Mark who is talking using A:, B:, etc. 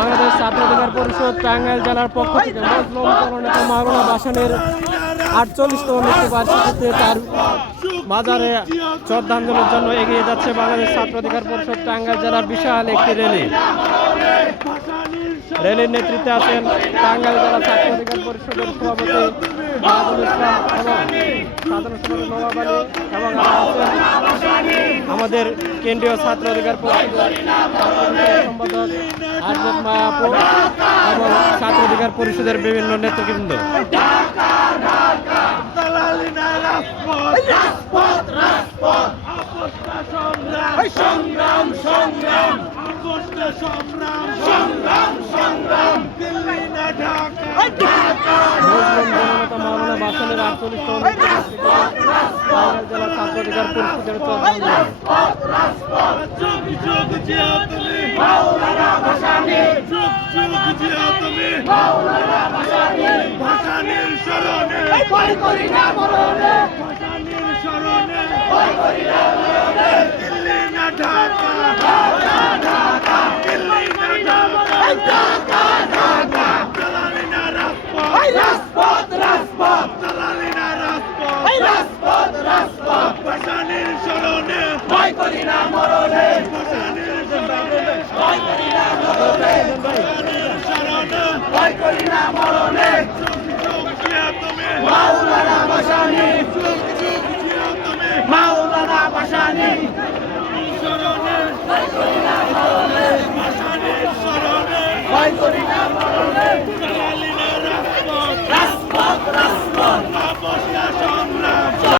A: বাংলাদেশ ছাত্র পরিষদ টাঙ্গাইল জেলার পক্ষ থেকে মজলুম জননেতা মাওলানা বাসানের আটচল্লিশতম মৃত্যুবার্ষিকীতে তার মাজারে শ্রদ্ধাঞ্জলির জন্য এগিয়ে যাচ্ছে বাংলাদেশ ছাত্র অধিকার পরিষদ টাঙ্গাইল জেলার বিশাল একটি র্যালি। র্যালির নেতৃত্বে আছেন টাঙ্গাইল জেলা ছাত্র অধিকার পরিষদের সভাপতি এবং সাধারণ সম্পাদক নবাব আলী এবং আমাদের কেন্দ্রীয় ছাত্র অধিকার এবং ছাত্র অধিকার পরিষদের বিভিন্ন নেতৃবৃন্দ।
B: সংগ্রাম সংগ্রাম সংগ্রাম সংগ্রাম দিল্লি না ঢাকা
A: জননেতা মাওলানা অধিকার পরিষদের শ্রদ্ধাঞ্জলি
B: যুগ যুগ জিয়া তুমি মাওলানা ভাসানী যুগ যুগ জিয়া তুমি মাওলানা ভাসানী ভাসানীর শরণে ভয় করি না মরণে ভাসানীর শরণে ভয় করি না মরণে দিল্লি না ঢাকা ঢাকা ঢাকা দিল্লি না ঢাকা ঢাকা ঢাকা চালালি না রাজপথ রাজপথ রাজপথ চালালি না রাজপথ রাজপথ রাজপথ শরণে ভয় করি না মরণে। ভাসানীর শরণে ভয় করি না মরণে। ভয় করি না মরণে। মাওলানা তুমি মাওলানা শরণে ভয় করি না মরণে। ভয় করি না মরণে।